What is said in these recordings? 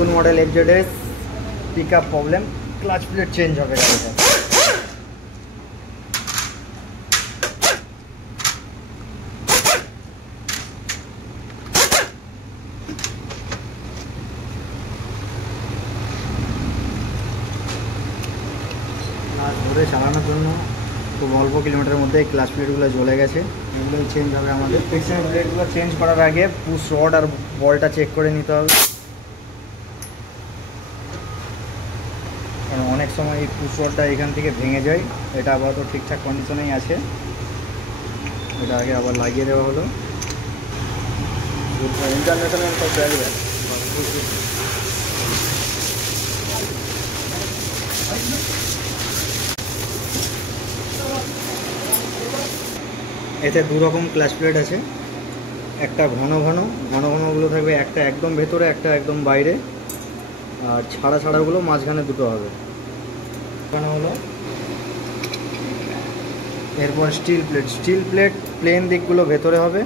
নতুন model FZS pickup problem, clutch plate change হবে গাড়িটা। ধরে চালানোর জন্য খুব অল্প কিলোমিটারের মধ্যে ক্লাচ প্লেটগুলো জ্বলে গেছে, এগুলো চেঞ্জ হবে আমাদের। ফিক্সিং প্লেটগুলো চেঞ্জ করার আগে পুশ রড আর বলটা চেক করে নিতে হবে। অনেক সময় এই পুশ রডটা এখান থেকে ভেঙে যায়, এটা আপাতত ঠিকঠাক কন্ডিশনেই আছে, এটা আগে আবার লাগিয়ে দেওয়া হলো। ইন্টারন্যাশনাল সব ভ্যালু এতে দু রকম ক্লাচ প্লেট আছে, একটা ঘনগুলো থাকবে, একটা একদম ভেতরে, একটা একদম বাইরে, আর ছাড়াগুলো মাঝখানে দুটো হবে। হলো এরপর স্টিল প্লেট প্লেন দিকগুলো ভেতরে হবে,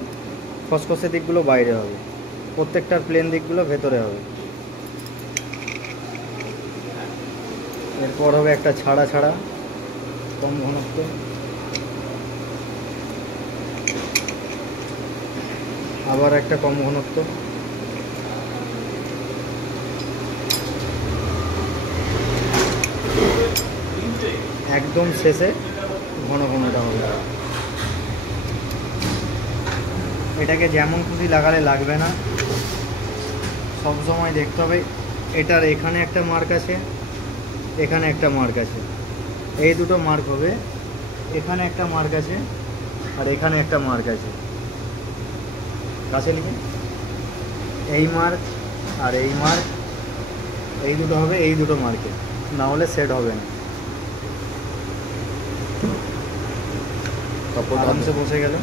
খসখসে দিকগুলো বাইরে হবে, প্রত্যেকটার প্লেন দিকগুলো ভেতরে হবে। এরপর হবে একটা ছাড়া কম ঘনত্ব, আবার একটা কম ঘনত্ব, একদম শেষে ঘনটা হবে। এটাকে যেমন খুশি লাগালে লাগবে না, সব সময় দেখতে হবে এটার এখানে একটা মার্ক আছে, এখানে একটা মার্ক আছে, এই দুটো মার্ক হবে, এখানে একটা মার্ক আছে আর এখানে একটা মার্ক আছে, কাছে লিখে এই মার্ক আর এই মার্ক, এই দুটো হবে এই দুটো মার্কে, না হলে সেট হবে না। আরামসে বসে গেল।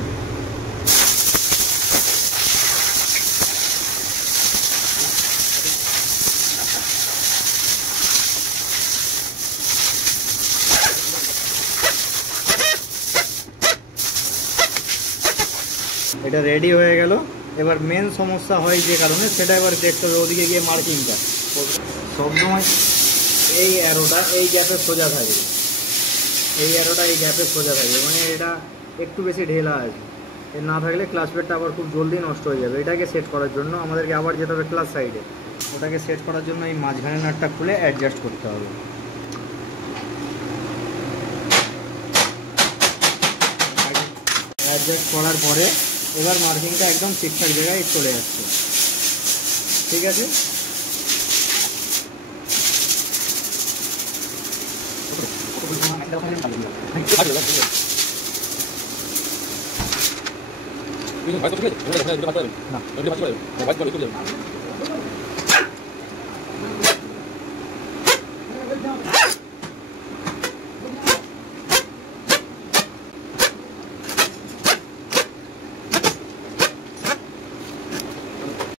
এটা রেডি হয়ে গেল। এবার মেন সমস্যা হয় যে কারণে, সেটা এবার দেখতে হবে ওদিকে গিয়ে মার্কিংটা। সবসময় এই অ্যারোটা এই গ্যাপে সোজা থাকবে, এই অ্যারোটা এই গ্যাপে সোজা থাকবে, মানে এটা একটু বেশি ঢেলা আছে, এর না থাকলে ক্লাচ প্লেটটা আবার খুব জলদি নষ্ট হয়ে যাবে। এটাকে সেট করার জন্য আমাদেরকে আবার যেতে হবে ক্লাচ সাইডে, ওটাকে সেট করার জন্য এই মাঝখানে নাটটা খুলে অ্যাডজাস্ট করতে হবে। অ্যাডজাস্ট করার পরে এবার মার্কিংটা একদম ঠিকঠাক জায়গায় চলে যাচ্ছে, ঠিক আছে। না